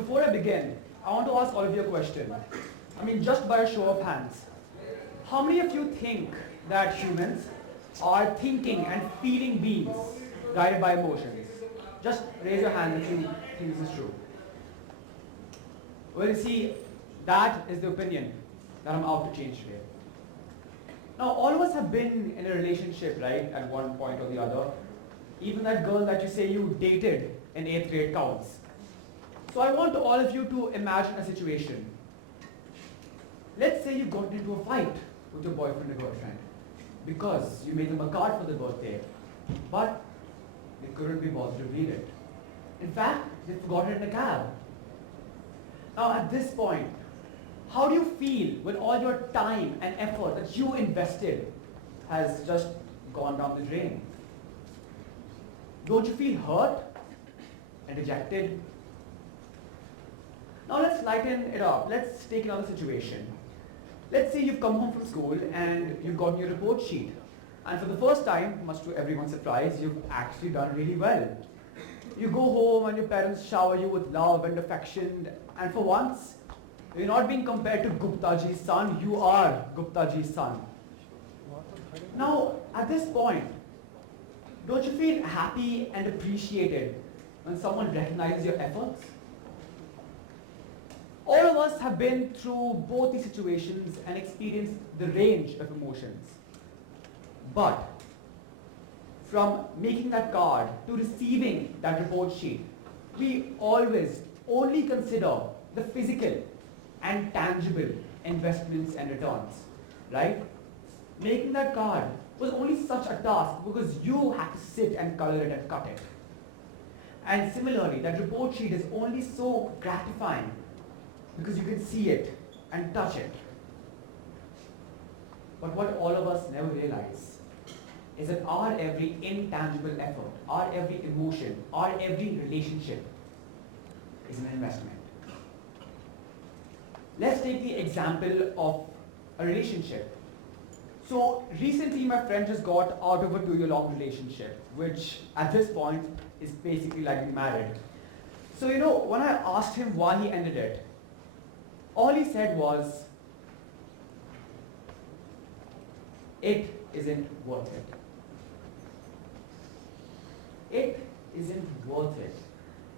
before I begin, I want to ask all of you a question. Just by a show of hands, how many of you think that humans are thinking and feeling beings guided by emotions? Just raise your hand if you think this is true. Well, you see, that is the opinion that I'm out to change today. Now, all of us have been in a relationship, right, at one point or the other. Even that girl that you say you dated in 8th grade counts. So I want all of you to imagine a situation. Let's say you got into a fight with your boyfriend or girlfriend because you made them a card for their birthday, but they couldn't be bothered to read it. In fact, they forgot it in a cab. Now at this point, how do you feel when all your time and effort that you invested has just gone down the drain? Don't you feel hurt and dejected? Now let's lighten it up. Let's take another situation. Let's say you've come home from school and you've gotten your report sheet. And for the first time, much to everyone's surprise, you've actually done really well. You go home and your parents shower you with love and affection. And for once, you're not being compared to Guptaji's son, you are Guptaji's son. Now, at this point, don't you feel happy and appreciated when someone recognizes your efforts? All of us have been through both these situations and experienced the range of emotions. But from making that card to receiving that report sheet, we always only consider the physical and tangible investments and returns, right? Making that card was only such a task because you had to sit and color it and cut it. And similarly, that report sheet is only so gratifying because you can see it and touch it. But what all of us never realize is that our every intangible effort, our every emotion, our every relationship is an investment. Let's take the example of a relationship. So recently my friend just got out of a 2-year-long relationship, which at this point is basically like being married. So when I asked him why he ended it, all he said was, it isn't worth it. It isn't worth it.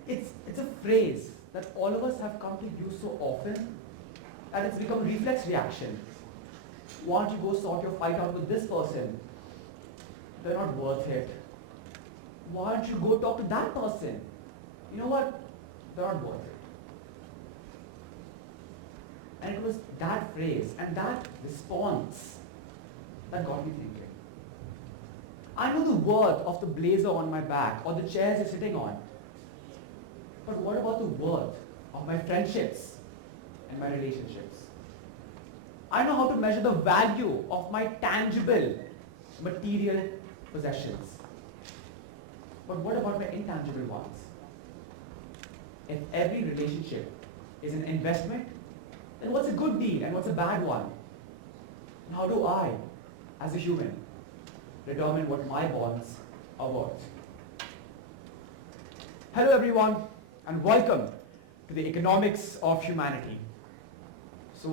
It's a phrase that all of us have come to use so often that it's become a reflex reaction. Why don't you go sort your fight out with this person? They're not worth it. Why don't you go talk to that person? You know what? They're not worth it. And it was that phrase and that response that got me thinking. I know the worth of the blazer on my back or the chairs you're sitting on. But what about the worth of my friendships and my relationships? I know how to measure the value of my tangible, material possessions. But what about my intangible ones? If every relationship is an investment, then what's a good deal and what's a bad one? And how do I, as a human, determine what my bonds are worth? Hello everyone, and welcome to the economics of humanity. So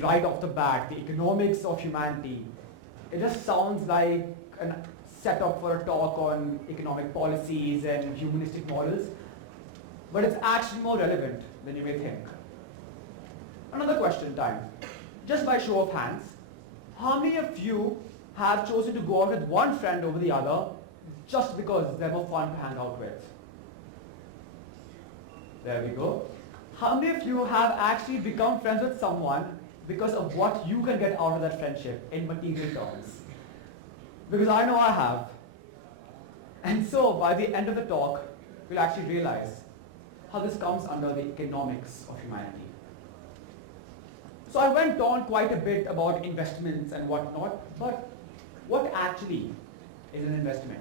right off the bat, the economics of humanity, it just sounds like a setup for a talk on economic policies and humanistic models, but it's actually more relevant than you may think. Another question time. Just by show of hands, how many of you have chosen to go out with one friend over the other just because they're more fun to hang out with? There we go. How many of you have actually become friends with someone because of what you can get out of that friendship in material terms? Because I know I have. And so by the end of the talk, we'll actually realize how this comes under the economics of humanity. So I went on quite a bit about investments and whatnot, but what actually is an investment?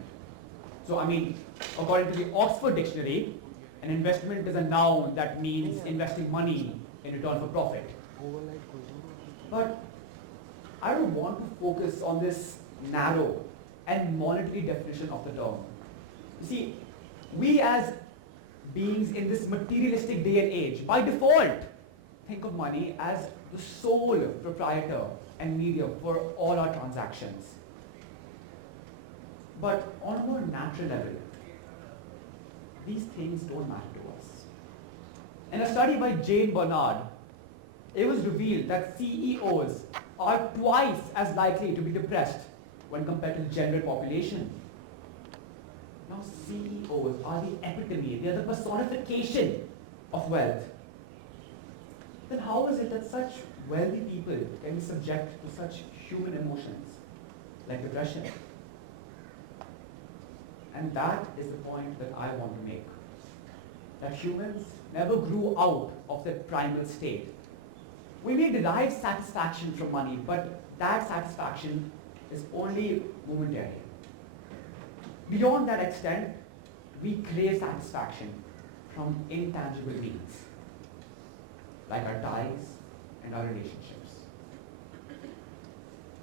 So according to the Oxford Dictionary, an investment is a noun that means investing money in return for profit. But I don't want to focus on this narrow and monetary definition of the term. You see, we as beings in this materialistic day and age, by default, think of money as the sole proprietor and medium for all our transactions. But on a more natural level, these things don't matter to us. In a study by Jane Bernard, it was revealed that CEOs are twice as likely to be depressed when compared to the general population. Now CEOs are the epitome, they are the personification of wealth. Then how is it that such wealthy people can be subject to such human emotions like depression? And that is the point that I want to make. That humans never grew out of that primal state. We may derive satisfaction from money, but that satisfaction is only momentary. Beyond that extent, we crave satisfaction from intangible means, like our ties and our relationships.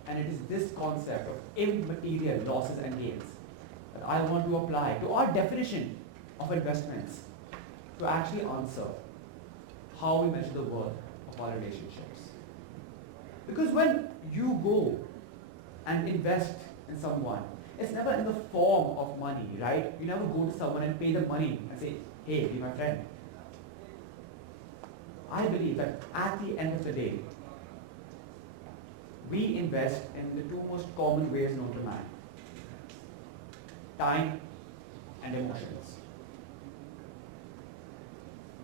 And it is this concept of immaterial losses and gains that I want to apply to our definition of investments to actually answer how we measure the worth of our relationships. Because when you go and invest in someone, it's never in the form of money, right? You never go to someone and pay them money and say, hey, be my friend. I believe that at the end of the day, we invest in the two most common ways known to man: time and emotions.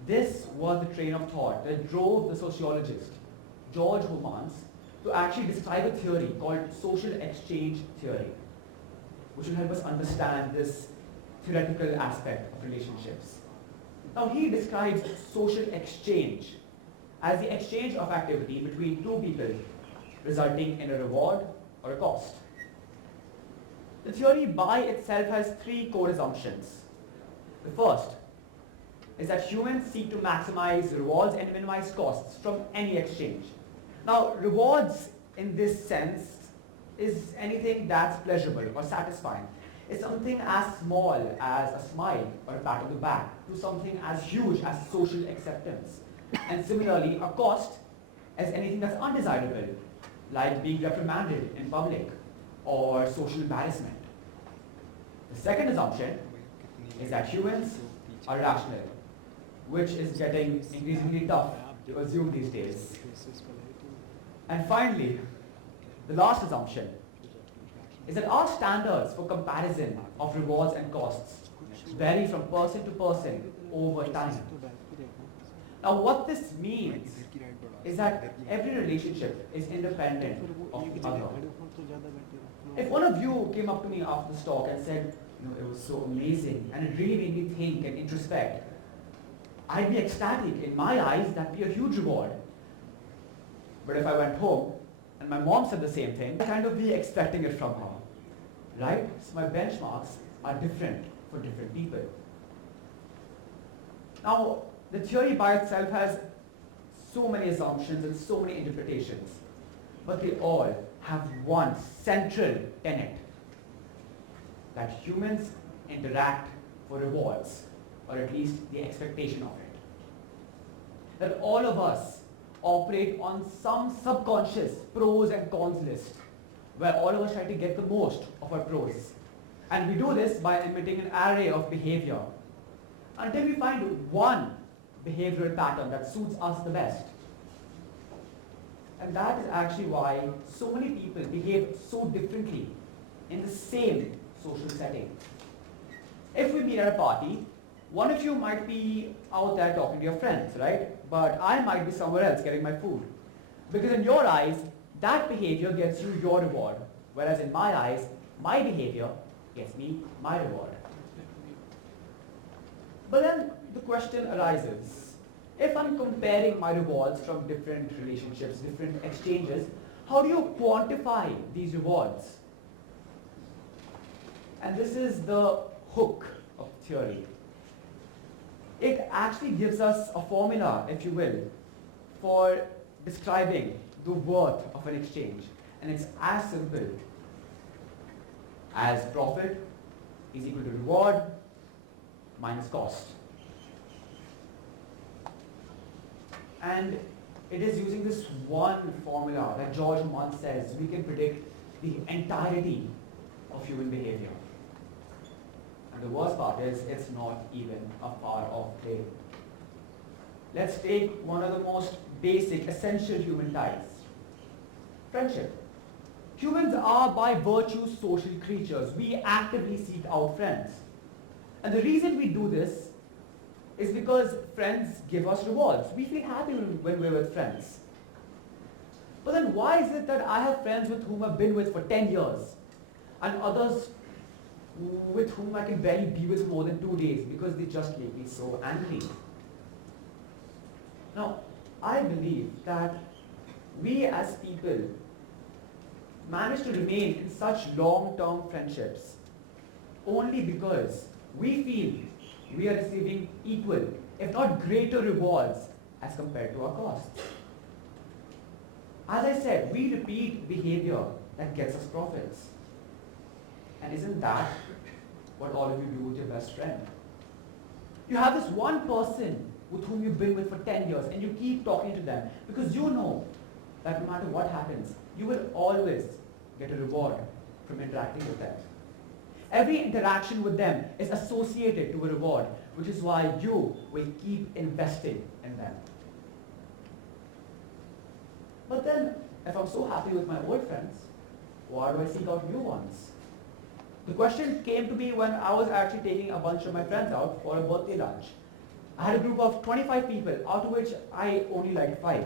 This was the train of thought that drove the sociologist George Homans to actually describe a theory called social exchange theory, which will help us understand this theoretical aspect of relationships. Now he describes social exchange as the exchange of activity between two people resulting in a reward or a cost. The theory by itself has three core assumptions. The first is that humans seek to maximize rewards and minimize costs from any exchange. Now, rewards in this sense is anything that's pleasurable or satisfying. It's something as small as a smile or a pat on the back to something as huge as social acceptance. And similarly, a cost as anything that's undesirable, like being reprimanded in public or social embarrassment. The second assumption is that humans are rational, which is getting increasingly tough to assume these days. And finally, the last assumption is that our standards for comparison of rewards and costs vary from person to person over time. Now what this means is that every relationship is independent of the other. If one of you came up to me after this talk and said, it was so amazing and it really made me think and introspect, I'd be ecstatic. In my eyes, that'd be a huge reward. But if I went home and my mom said the same thing, I'd kind of be expecting it from her. Right? So my benchmarks are different for different people. Now, the theory by itself has so many assumptions and so many interpretations, but they all have one central tenet, that humans interact for rewards, or at least the expectation of it. That all of us operate on some subconscious pros and cons list, where all of us try to get the most of our pros. And we do this by emitting an array of behavior until we find one behavioral pattern that suits us the best. And that is actually why so many people behave so differently in the same social setting. If we meet at a party, one of you might be out there talking to your friends, right? But I might be somewhere else getting my food. Because in your eyes, that behavior gets you your reward, whereas in my eyes, my behavior gets me my reward. But then the question arises, if I'm comparing my rewards from different relationships, different exchanges, how do you quantify these rewards? And this is the hook of theory. It actually gives us a formula, if you will, for describing the worth of an exchange. And it's as simple as profit is equal to reward minus cost. And it is using this one formula that George once says we can predict the entirety of human behavior. And the worst part is it's not even a far off claim. Let's take one of the most basic, essential human ties. Friendship. Humans are by virtue social creatures. We actively seek out friends. And the reason we do this is because friends give us rewards. We feel happy when we're with friends. But then why is it that I have friends with whom I've been with for 10 years and others with whom I can barely be with more than 2 days because they just make me so angry? Now, I believe that we as people manage to remain in such long-term friendships only because we feel we are receiving equal, if not greater rewards as compared to our costs. As I said, we repeat behavior that gets us profits. And isn't that what all of you do with your best friend? You have this one person with whom you've been with for 10 years and you keep talking to them because you know that no matter what happens, you will always get a reward from interacting with them. Every interaction with them is associated to a reward, which is why you will keep investing in them. But then, if I'm so happy with my old friends, why do I seek out new ones? The question came to me when I was actually taking a bunch of my friends out for a birthday lunch. I had a group of 25 people, out of which I only liked 5.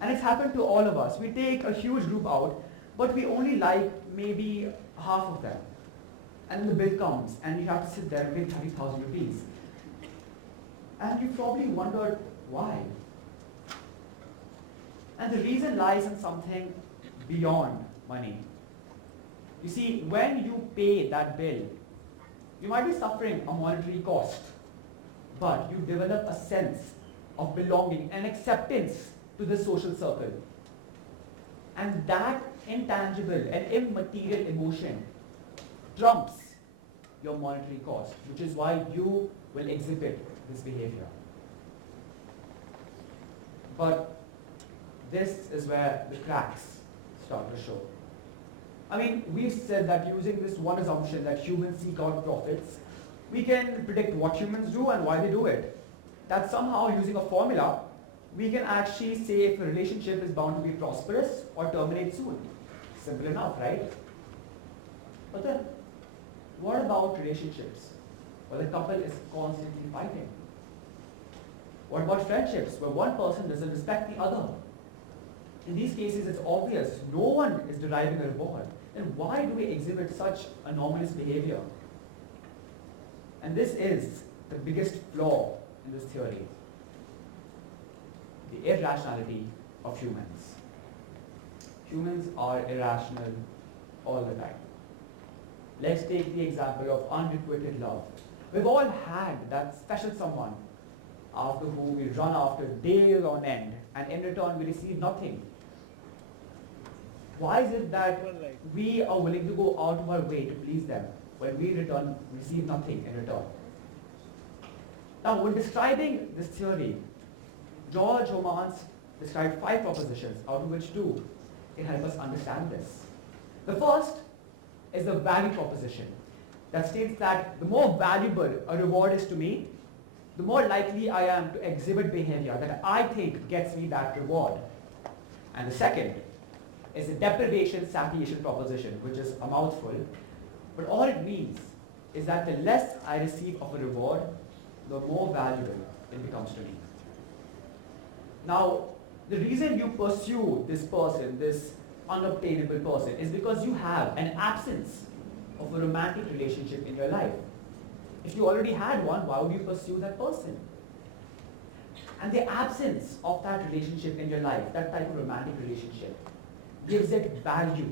And it's happened to all of us. We take a huge group out, but we only like maybe half of them. And then the bill comes, and you have to sit there and pay 30,000 rupees. And you probably wondered why. And the reason lies in something beyond money. You see, when you pay that bill, you might be suffering a monetary cost, but you develop a sense of belonging and acceptance to the social circle. And that intangible and immaterial emotion trumps your monetary cost, which is why you will exhibit this behavior. But this is where the cracks start to show. I mean, we've said that using this one assumption that humans seek out profits, we can predict what humans do and why they do it. That somehow using a formula, we can actually say if a relationship is bound to be prosperous or terminate soon. Simple enough, right? But then, what about relationships where the couple is constantly fighting? What about friendships where one person doesn't respect the other? In these cases, it's obvious no one is deriving a reward. Then why do we exhibit such anomalous behavior? And this is the biggest flaw in this theory. The irrationality of humans. Humans are irrational all the time. Let's take the example of unrequited love. We've all had that special someone after whom we run after days on end, and in return we receive nothing. Why is it that we are willing to go out of our way to please them when we receive nothing in return? Now, when describing this theory, George Homans described 5 propositions, out of which 2 can help us understand this. The first is the value proposition that states that the more valuable a reward is to me, the more likely I am to exhibit behavior that I think gets me that reward. And the second is the deprivation-satiation proposition, which is a mouthful, but all it means is that the less I receive of a reward, the more valuable it becomes to me. Now, the reason you pursue this person, this unobtainable person, is because you have an absence of a romantic relationship in your life. If you already had one, why would you pursue that person? And the absence of that relationship in your life, that type of romantic relationship, gives it value.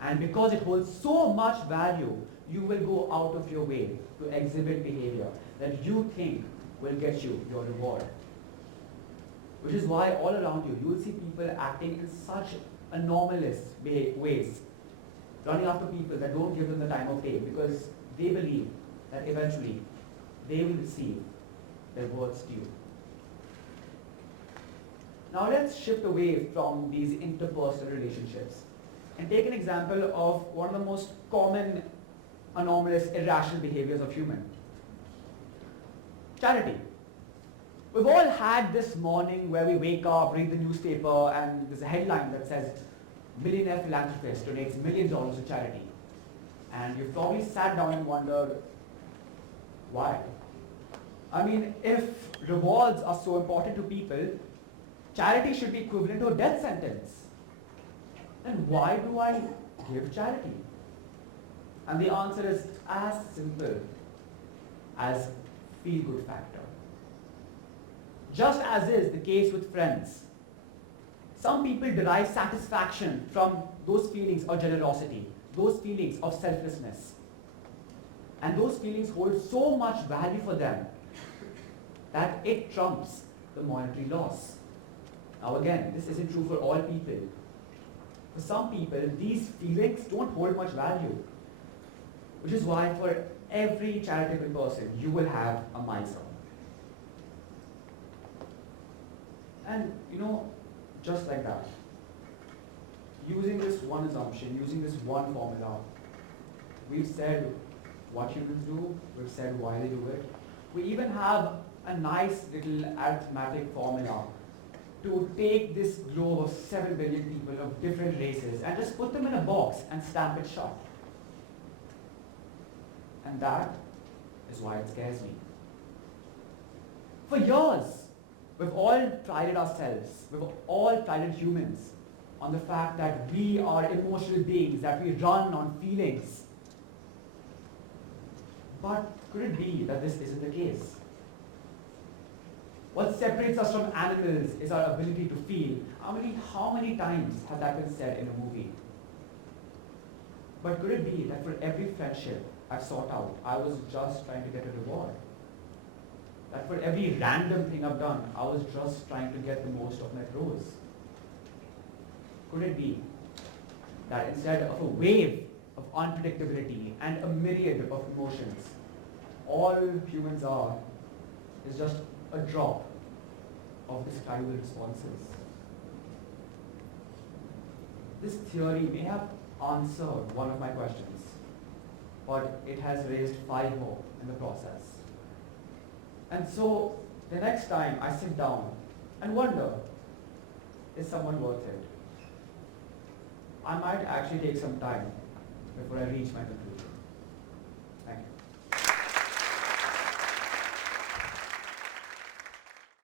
And because it holds so much value, you will go out of your way to exhibit behavior that you think will get you your reward. Which is why all around you, you will see people acting in such anomalous ways, running after people that don't give them the time of day because they believe that eventually they will receive their words due. Now let's shift away from these interpersonal relationships and take an example of one of the most common, anomalous, irrational behaviors of human. Charity. We've all had this morning where we wake up, read the newspaper, and there's a headline that says, "Millionaire philanthropist donates millions of dollars to charity." And you've probably sat down and wondered, why? I mean, if rewards are so important to people, charity should be equivalent to a death sentence. Then why do I give charity? And the answer is as simple as feel-good factor. Just as is the case with friends, some people derive satisfaction from those feelings of generosity, those feelings of selflessness. And those feelings hold so much value for them that it trumps the monetary loss. Now again, this isn't true for all people. For some people, these feelings don't hold much value, which is why for every charitable person, you will have a miser. And just like that, using this one assumption, using this one formula, we've said what humans do, we've said why they do it. We even have a nice little arithmetic formula to take this globe of 7 billion people of different races and just put them in a box and stamp it shut. And that is why it scares me. For years, we've all prided ourselves, we've all prided humans on the fact that we are emotional beings, that we run on feelings. But could it be that this isn't the case? What separates us from animals is our ability to feel. How many times has that been said in a movie? But could it be that for every friendship I've sought out, I was just trying to get a reward? That for every random thing I've done, I was just trying to get the most of my pros? Could it be that instead of a wave of unpredictability and a myriad of emotions, all humans are is just a drop of describable responses? This theory may have answered one of my questions, but it has raised 5 more in the process. And so the next time I sit down and wonder, is someone worth it? I might actually take some time before I reach my conclusion.